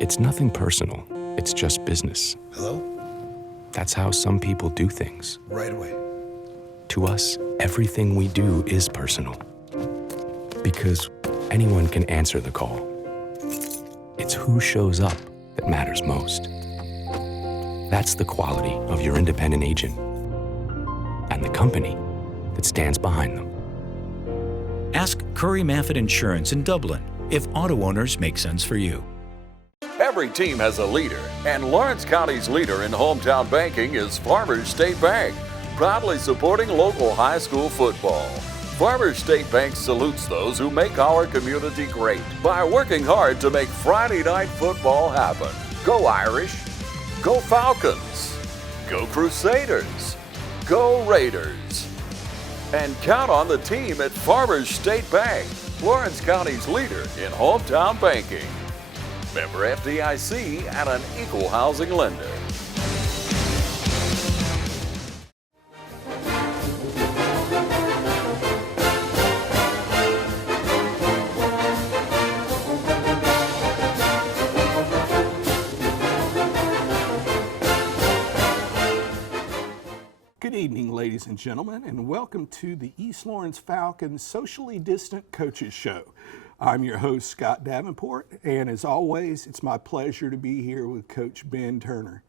It's nothing personal. It's just business. Hello? That's how some people do things. Right away. To us, everything we do is personal. Because anyone can answer the call. It's who shows up that matters most. That's the quality of your independent agent and the company that stands behind them. Ask Curry Maffett Insurance in Dublin if auto owners make sense for you. Every team has a leader, and Lawrence County's leader in hometown banking is Farmers State Bank, proudly supporting local high school football. Farmers State Bank salutes those who make our community great by working hard to make Friday night football happen. Go Irish, go Falcons, go Crusaders, go Raiders. And count on the team at Farmers State Bank, Lawrence County's leader in hometown banking. Member FDIC and an equal housing lender. Good evening, ladies and gentlemen, and welcome to the East Lawrence Falcons Socially Distant Coaches Show. I'm your host, Scott Davenport, and as always, it's my pleasure to be here with Coach Ben Turner.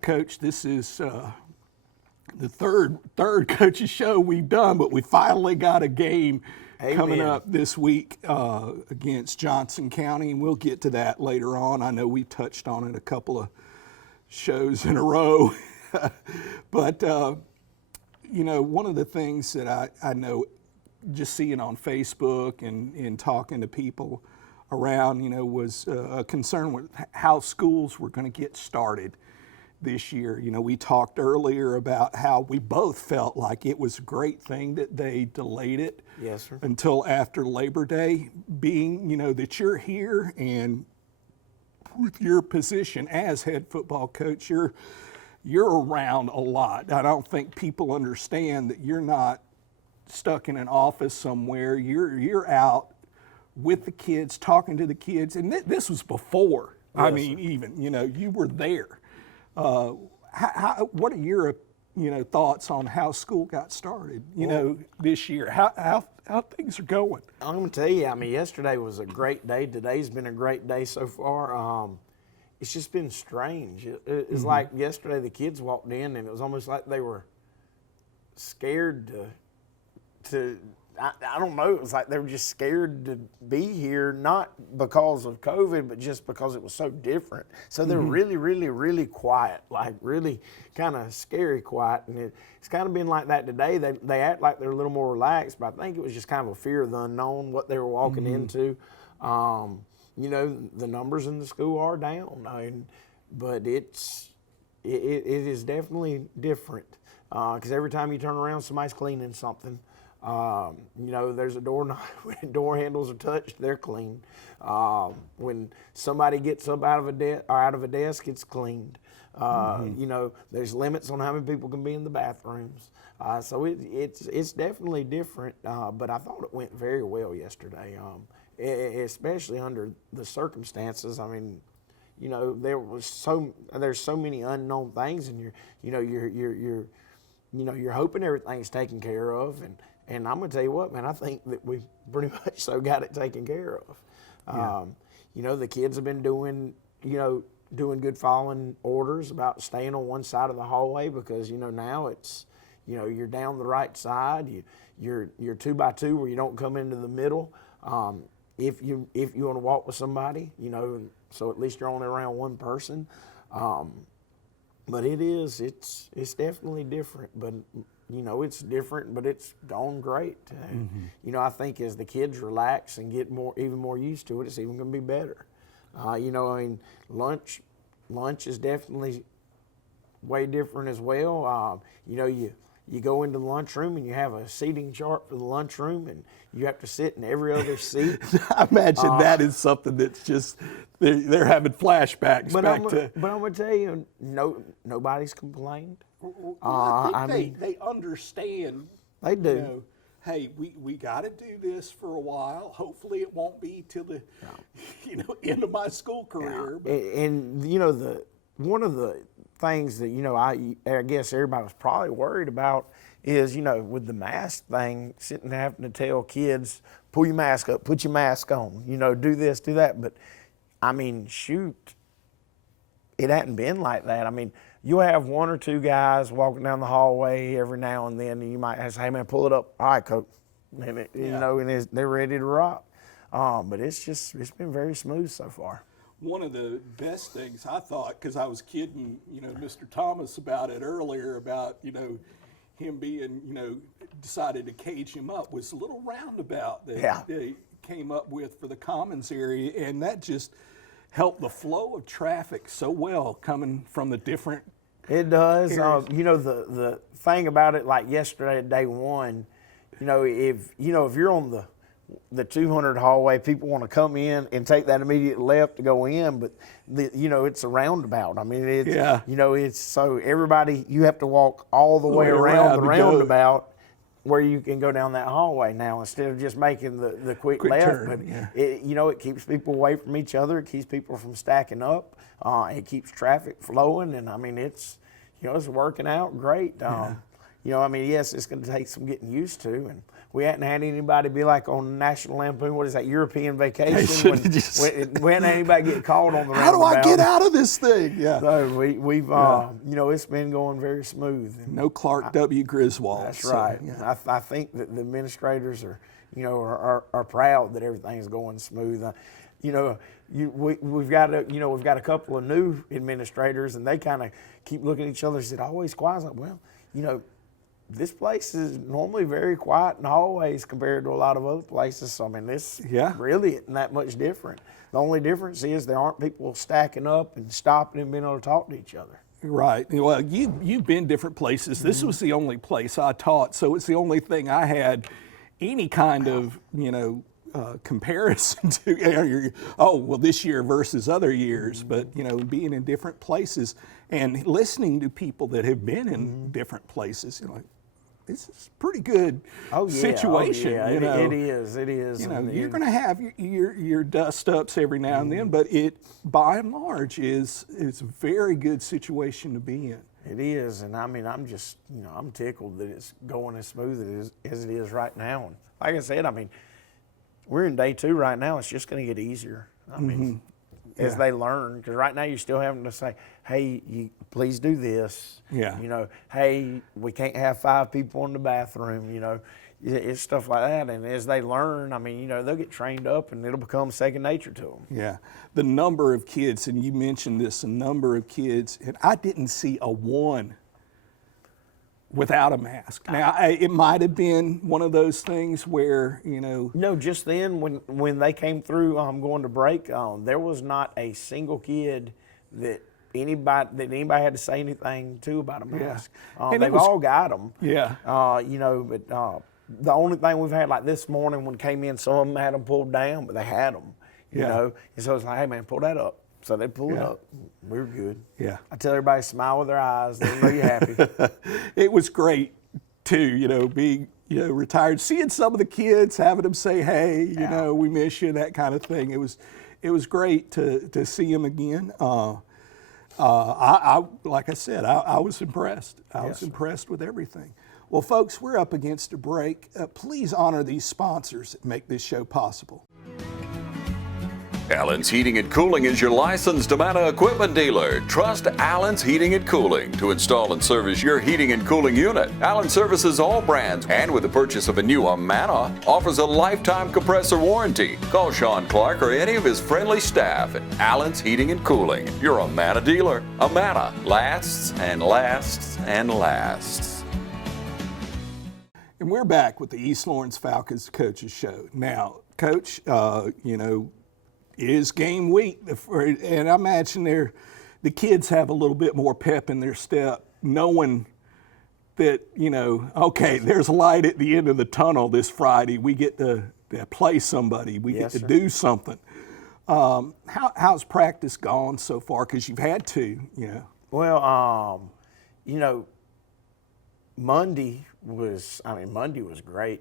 Coach, this is the third coaches show we've done, but we finally got a game coming up this week against Johnson County, and we'll get to that later on. I know we touched on it a couple of shows in a row. But, you know, one of the things that I know just seeing on Facebook and talking to people around, you know, was a concern with how schools were going to get started this year. You know, we talked earlier about how we both felt like it was a great thing that they delayed it until after Labor Day, being, you know, that you're here and with your position as head football coach, you're around a lot. I don't think people understand that you're not stuck in an office somewhere. You're out with the kids, talking to the kids, and this was before. Yes. I mean, even, you know, you were there. What are your, you know, thoughts on how school got started, you know, this year? How things are going? I'm going to tell you, I mean, yesterday was a great day. Today's been a great day so far. It's just been strange. It's like yesterday the kids walked in and it was almost like they were scared to I don't know, it was like they were just scared to be here, not because of COVID, but just because it was so different. So they're really, really, really quiet, like really kind of scary quiet. And it's kind of been like that today. They act like they're a little more relaxed, but I think it was just kind of a fear of the unknown, what they were walking into. You know, the numbers in the school are down, but it is definitely different because every time you turn around, somebody's cleaning something. You know, there's a door door handles are touched, they're clean. When somebody gets up out of a desk, it's cleaned. You know, there's limits on how many people can be in the bathrooms. So it's definitely different. But I thought it went very well yesterday. Especially under the circumstances. I mean, you know, there's so many unknown things, and you're hoping everything's taken care of, and I'm gonna tell you what, man, I think that we pretty much so got it taken care of. You know, the kids have been doing good, following orders about staying on one side of the hallway because, you know, now it's, you know, you're down the right side, you're 2 by 2 where you don't come into the middle. If you want to walk with somebody, you know, so at least you're only around one person. But it's definitely different. But, you know, it's different, but it's gone great. You know, I think as the kids relax and get even more used to it, it's even going to be better. You know, I mean, lunch is definitely way different as well. You know, you go into the lunchroom and you have a seating chart for the lunchroom and you have to sit in every other seat. I imagine that is something that's just, they're having flashbacks back to. But I'm going to tell you, nobody's complained. I think they understand. They do. You know, hey, we got to do this for a while. Hopefully it won't be till the end of my school career. Yeah. And one of the things that I guess everybody was probably worried about is with the mask thing, sitting there having to tell kids, pull your mask up, put your mask on, do this, do that. But I mean, shoot, it hadn't been like that. I mean, you'll have one or two guys walking down the hallway every now and then, and you might say, hey man, pull it up. All right, coach. And they're ready to rock. But it's been very smooth so far. One of the best things I thought, because I was kidding, Mr. Thomas about it earlier, about, him being, decided to cage him up, was a little roundabout that they came up with for the Commons area, and that just helped the flow of traffic so well coming from the different It does. areas. The thing about it, like yesterday at day one, if you're on the 200 hallway, people want to come in and take that immediate left to go in, but it's a roundabout. I mean, it's so everybody, you have to walk all the way around the roundabout where you can go down that hallway now instead of just making the quick left. turn, But yeah. it keeps people away from each other. It keeps people from stacking up. It keeps traffic flowing, and I mean it's working out great. Yes, it's going to take some getting used to, and we hadn't had anybody be like on National Lampoon, what is that, European Vacation? We hadn't had anybody get caught on the roundabout. How do I get out of this thing? Yeah. So we've it's been going very smooth. And No Clark W. Griswold. that's so, right. yeah. I think that the administrators are proud that everything's going smooth. We've got a couple of new administrators, and they kind of keep looking at each other and said, always quiet. Like, well, this place is normally very quiet in hallways compared to a lot of other places. So, I mean, this really isn't that much different. The only difference is there aren't people stacking up and stopping and being able to talk to each other. Right. Well, you've been different places. This was the only place I taught, so it's the only thing I had any kind of, comparison to. This year versus other years, but being in different places and listening to people that have been in different places, this is a pretty good situation. It is. You're going to have your dust ups every now and then, but it, by and large, is a very good situation to be in. It is, and I mean, I'm just, I'm tickled that it's going as smooth as it is right now. And like I said, I mean, we're in day 2 right now. It's just going to get easier. I mean, as they learn, because right now you're still having to say, hey, please do this. Yeah. Hey, we can't have 5 people in the bathroom. It's stuff like that. And as they learn, I mean, they'll get trained up, and it'll become second nature to them. Yeah. The number of kids, and you mentioned this, a number of kids, and I didn't see a one without a mask. Now, it might have been one of those things where, No, just then when they came through going to break, there was not a single kid that anybody had to say anything to about a mask. They've all got them. Yeah. But the only thing we've had, like this morning when came in, some of them had them pulled down, but they had them. You know, and so it's like, hey man, pull that up. So they pulled it up. We were good. Yeah. I tell everybody, smile with their eyes. They know you're happy. It was great too, being retired, seeing some of the kids, having them say, hey, we miss you, that kind of thing. It was great to see them again. I like I said, I was impressed. I was impressed with everything. Well, folks, we're up against a break. Please honor these sponsors that make this show possible. Allen's Heating and Cooling is your licensed Amana equipment dealer. Trust Allen's Heating and Cooling to install and service your heating and cooling unit. Allen services all brands, and with the purchase of a new Amana, offers a lifetime compressor warranty. Call Sean Clark or any of his friendly staff at Allen's Heating and Cooling, your Amana dealer. Amana lasts and lasts and lasts. And we're back with the East Lawrence Falcons Coaches Show. Now, Coach, it is game week, and I imagine the kids have a little bit more pep in their step, knowing that, okay, there's light at the end of the tunnel this Friday. We get to play somebody. We get to do something. How's practice gone so far? Because you've had to, Well, Monday was great.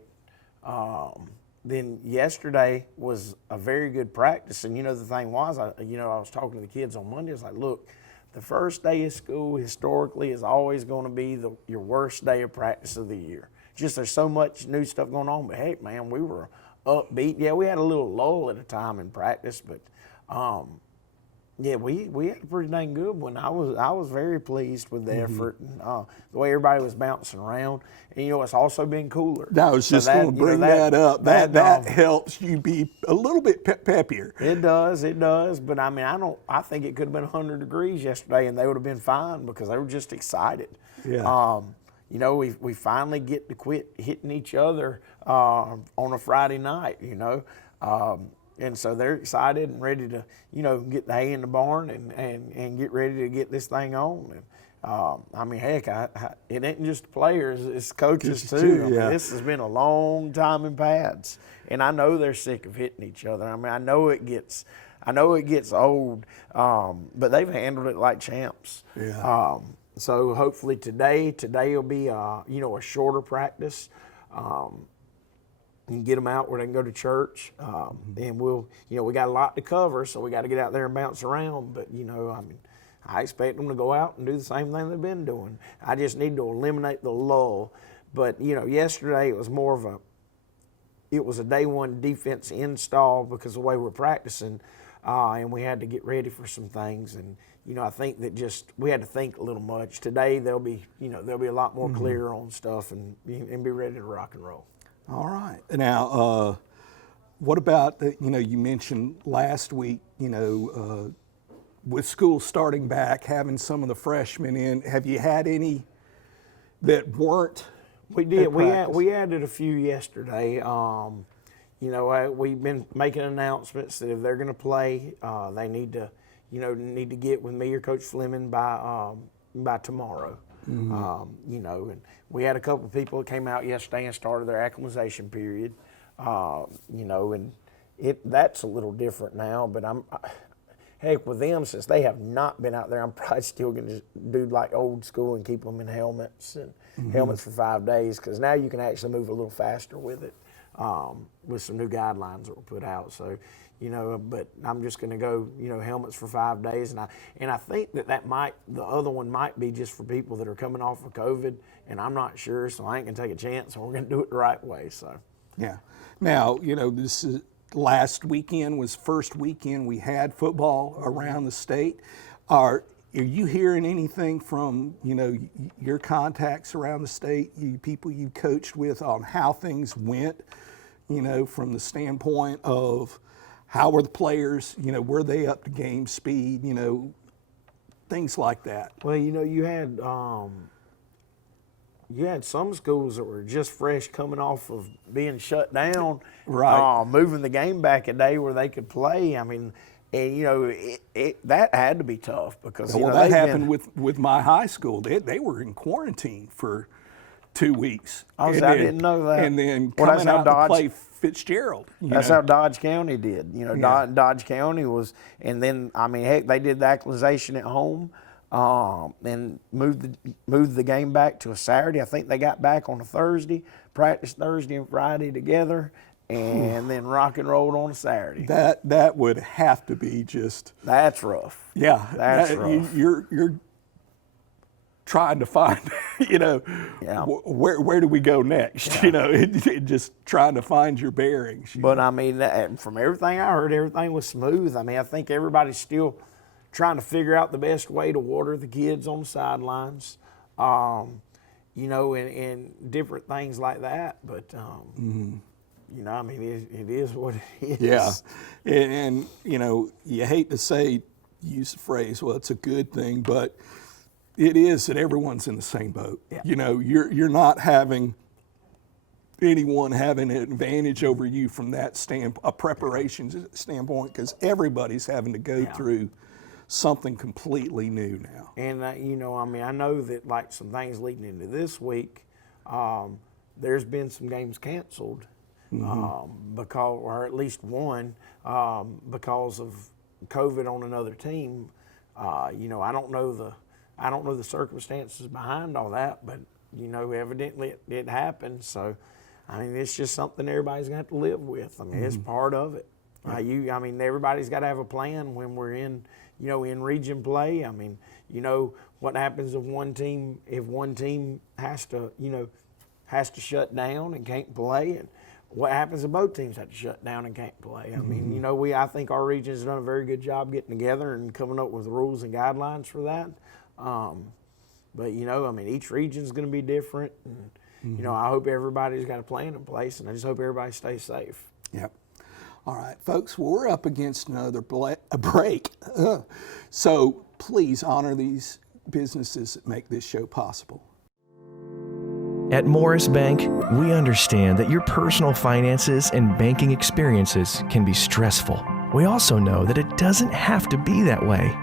Then yesterday was a very good practice. And, the thing was, I was talking to the kids on Monday. I was like, look, the first day of school historically is always going to be your worst day of practice of the year. Just there's so much new stuff going on. But, heck, man, we were upbeat. Yeah, we had a little lull at a time in practice, but yeah, we had a pretty dang good one. I was very pleased with the effort and the way everybody was bouncing around. And it's also been cooler. I was just going to bring that up. That helps you be a little bit peppier. It does. But I think it could have been 100 degrees yesterday, and they would have been fine because they were just excited. Yeah. We finally get to quit hitting each other on a Friday night. And so they're excited and ready to, get the hay in the barn and get ready to get this thing on. And heck, it ain't just players; it's coaches too. Yeah. This has been a long time in pads, and I know they're sick of hitting each other. I know it gets old, but they've handled it like champs. Yeah. So hopefully today will be a shorter practice. And get them out where they can go to church. And we got a lot to cover, so we got to get out there and bounce around. But, I expect them to go out and do the same thing they've been doing. I just need to eliminate the lull. But, yesterday it was a day one defense install because of the way we're practicing, and we had to get ready for some things. And, I think that we had to think a little much. Today they'll be a lot more clear on stuff and be ready to rock and roll. All right. Now, what about, you mentioned last week, with school starting back, having some of the freshmen in, have you had any that weren't? We did. We added a few yesterday. We've been making announcements that if they're going to play, they need to get with me or Coach Fleming by tomorrow. Mm-hmm. And we had a couple of people that came out yesterday and started their acclimatization period, and that's a little different now. But heck, with them, since they have not been out there, I'm probably still going to do like old school and keep them in helmets and helmets for 5 days, because now you can actually move a little faster with it, with some new guidelines that were put out. So, but I'm just going to go, helmets for 5 days, and I think the other one might be just for people that are coming off of COVID, and I'm not sure, so I ain't going to take a chance, and we're going to do it the right way. So, yeah. Now, this is last weekend was first weekend we had football around the state. Are you hearing anything from your contacts around the state, you people you coached with, on how things went? From the standpoint of how were the players, were they up to game speed, things like that. Well, you had some schools that were just fresh coming off of being shut down, right? Moving the game back a day where they could play. And that had to be tough because that happened with my high school. They were in quarantine for 2 weeks. I didn't know that. And then coming out to play Fitzgerald. That's how Dodge County did. Dodge County was, and then heck, they did the acclimatization at home, and moved the game back to a Saturday. I think they got back on a Thursday, practiced Thursday and Friday together, and then rock and rolled on a Saturday. That would have to be just. That's rough. Yeah, that's rough. You're trying to find, where do we go next? Yeah. Just trying to find your bearings. But from everything I heard, everything was smooth. I think everybody's still trying to figure out the best way to water the kids on the sidelines, and different things like that. But, it is what it is. Yeah, and you hate to use the phrase, well, it's a good thing, but it is that everyone's in the same boat. Yeah. You're not having anyone having an advantage over you from that a preparation standpoint, because everybody's having to go through something completely new now. And I know that like some things leading into this week, there's been some games canceled, or at least one, because of COVID on another team. I don't know the circumstances behind all that, but evidently it happened. So I mean, it's just something everybody's got to live with. I mean, it's part of it. I mean, everybody's got to have a plan when we're in, in region play. I mean, what happens if one team has to shut down and can't play, and what happens if both teams have to shut down and can't play? I mean, I think our region's done a very good job getting together and coming up with rules and guidelines for that. But I mean, each region's going to be different, and I hope everybody's got a plan in place, and I just hope everybody stays safe. Yep. All right, folks, well, we're up against another break. So please honor these businesses that make this show possible. At Morris Bank, we understand that your personal finances and banking experiences can be stressful. We also know that it doesn't have to be that way.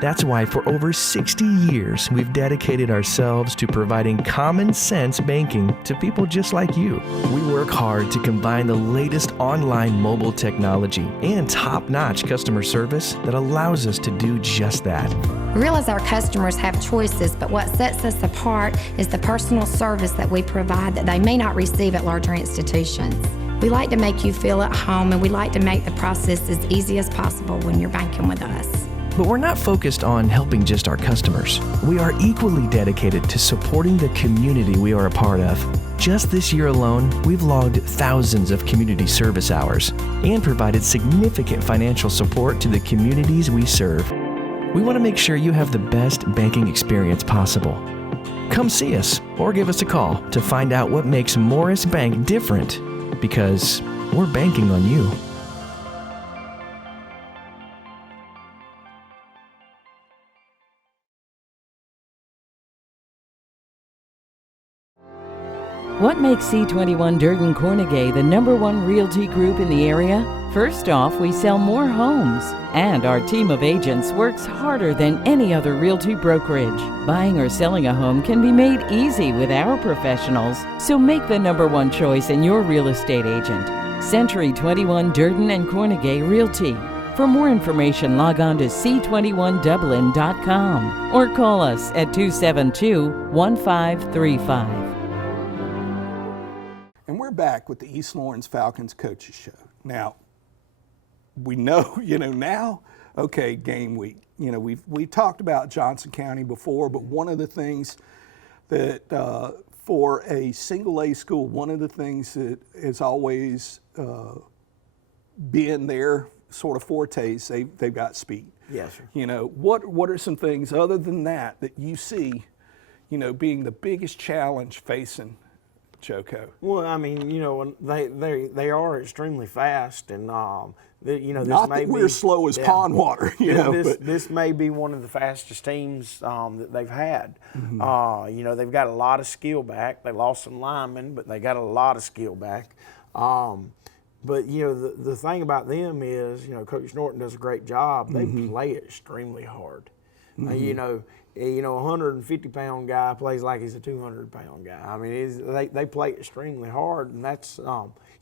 That's why for over 60 years, we've dedicated ourselves to providing common sense banking to people just like you. We work hard to combine the latest online mobile technology and top-notch customer service that allows us to do just that. We realize our customers have choices, but what sets us apart is the personal service that we provide that they may not receive at larger institutions. We like to make you feel at home, and we like to make the process as easy as possible when you're banking with us. But we're not focused on helping just our customers. We are equally dedicated to supporting the community we are a part of. Just this year alone, we've logged thousands of community service hours and provided significant financial support to the communities we serve. We want to make sure you have the best banking experience possible. Come see us or give us a call to find out what makes Morris Bank different, because we're banking on you. What makes C21 Durden Cornegay the #1 realty group in the area? First off, we sell more homes, and our team of agents works harder than any other realty brokerage. Buying or selling a home can be made easy with our professionals, so make the #1 choice in your real estate agent. Century 21 Durden and Cornegay Realty. For more information, log on to c21dublin.com or call us at 272-1535. And we're back with the East Lawrence Falcons Coaches Show. Now, we know, now, okay, game week. We've talked about Johnson County before, but one of the things that for a single A school, one of the things that has always been their sort of fortes, they've got speed. Yes, sir. What are some things other than that you see, being the biggest challenge facing Choco? Well, I mean, they are extremely fast, and this not may that we're be, slow as pond water, This may be one of the fastest teams that they've had. They've got a lot of skill back. They lost some linemen, but they got a lot of skill back. But the thing about them is, Coach Norton does a great job. They play extremely hard. A 150-pound guy plays like he's a 200-pound guy. I mean, they play extremely hard, and that's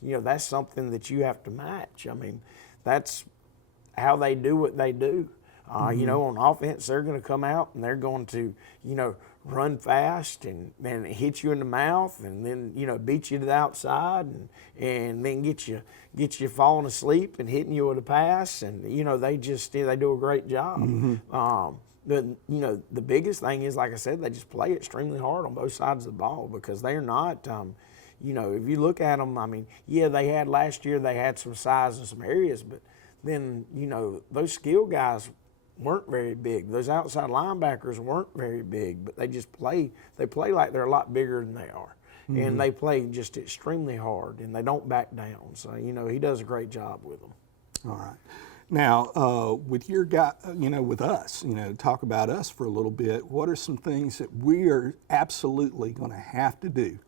that's something that you have to match. I mean, that's how they do what they do. On offense, they're going to come out and they're going to run fast and then hit you in the mouth and then beat you to the outside and then get you falling asleep and hitting you with a pass, and they do a great job. The biggest thing is, like I said, they just play extremely hard on both sides of the ball, because they're not, if you look at them, I mean, last year they had some size in some areas, but then, those skill guys weren't very big. Those outside linebackers weren't very big, but they play like they're a lot bigger than they are. And they play just extremely hard, and they don't back down. So, he does a great job with them. All right. Now, with your guy, with us, talk about us for a little bit. What are some things that we are absolutely going to have to do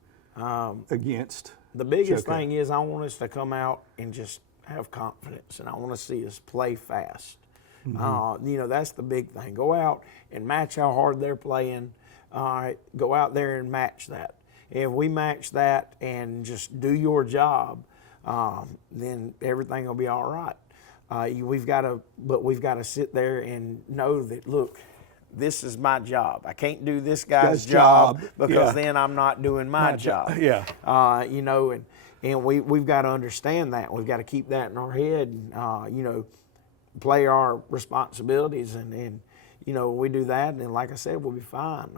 against the biggest Choco? thing is I want us to come out and just have confidence, and I want to see us play fast. That's the big thing. Go out and match how hard they're playing. All right, go out there and match that. If we match that and just do your job, then everything will be all right. We've got to sit there and know that, look, this is my job. I can't do this guy's job because then I'm not doing my job. Yeah. You know, and we've got to understand that. We've got to keep that in our head, you know, play our responsibilities. And you know, we do that, and like I said, we'll be fine.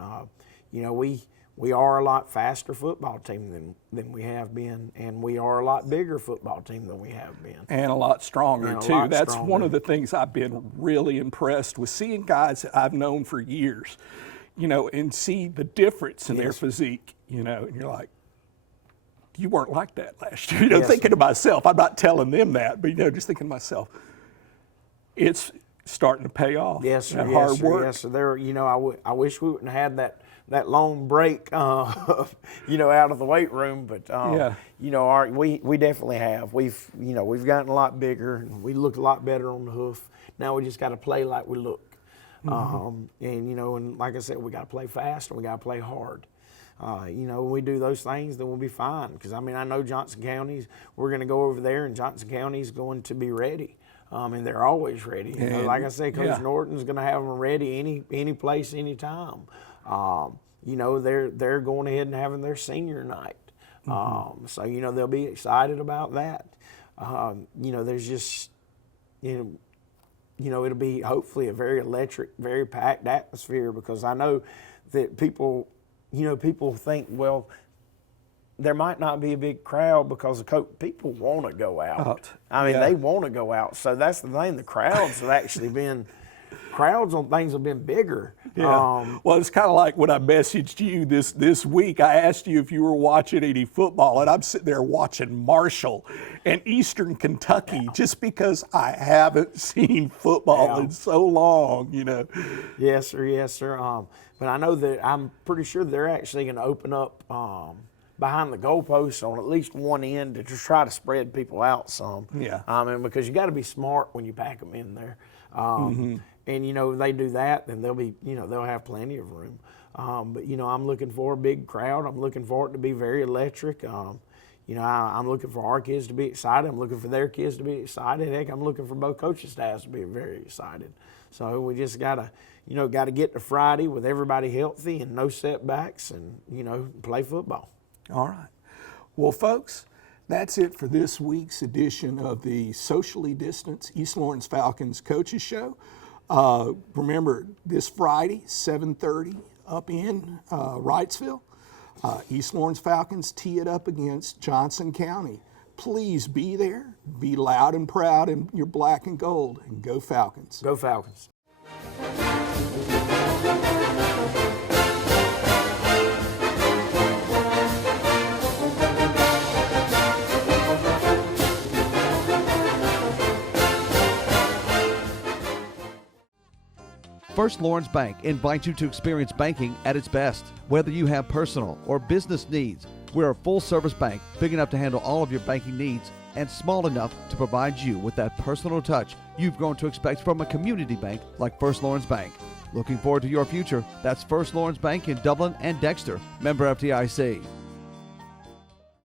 You know, we are a lot faster football team than we have been, and we are a lot bigger football team than we have been. And a lot stronger, too. That's one of the things I've been really impressed with, seeing guys that I've known for years, you know, and see the difference in their physique, you know, and you're like, you weren't like that last year. You know, thinking to myself, I'm not telling them that, but, you know, just thinking to myself, it's starting to pay off. Yes, sir. Hard work. Yes, sir. There, you know, I wish we wouldn't have had that long break, you know, out of the weight room. But you know, we definitely have. We've gotten a lot bigger, and we look a lot better on the hoof. Now we just got to play like we look. And you know, and like I said, we got to play fast and we got to play hard. You know, when we do those things, then we'll be fine. Because I mean, I know Johnson County's. We're going to go over there, and Johnson County's going to be ready. And they're always ready. You know, like I say, Coach Norton's going to have them ready any place, any time. You know, they're going ahead and having their senior night. So, you know, they'll be excited about that. You know, there's just, you know, it'll be hopefully a very electric, very packed atmosphere, because I know that people think, well, there might not be a big crowd because people want to go out. I mean, they want to go out. So that's the thing. The crowds have actually been, crowds on things have been bigger. Yeah. Well, it's kind of like when I messaged you this week. I asked you if you were watching any football, and I'm sitting there watching Marshall and Eastern Kentucky just because I haven't seen football in so long, you know. Yes, sir. Yes, sir. But I know that I'm pretty sure they're actually going to open up behind the goalposts on at least one end to just try to spread people out some. Yeah. And because you got to be smart when you pack them in there. And, you know, if they do that, then they'll have plenty of room. But, you know, I'm looking for a big crowd. I'm looking for it to be very electric. You know, I'm looking for our kids to be excited. I'm looking for their kids to be excited. Heck, I'm looking for both coaching staffs to be very excited. So we just got to get to Friday with everybody healthy and no setbacks and, you know, play football. All right. Well, folks, that's it for this week's edition of the Socially Distanced East Lawrence Falcons Coaches Show. Remember, this Friday, 7:30 up in Wrightsville, East Lawrence Falcons tee it up against Johnson County. Please be there. Be loud and proud in your black and gold, and go Falcons. Go Falcons. First Lawrence Bank invites you to experience banking at its best. Whether you have personal or business needs, we're a full-service bank, big enough to handle all of your banking needs and small enough to provide you with that personal touch you've grown to expect from a community bank like First Lawrence Bank. Looking forward to your future? That's First Lawrence Bank in Dublin and Dexter, member FDIC.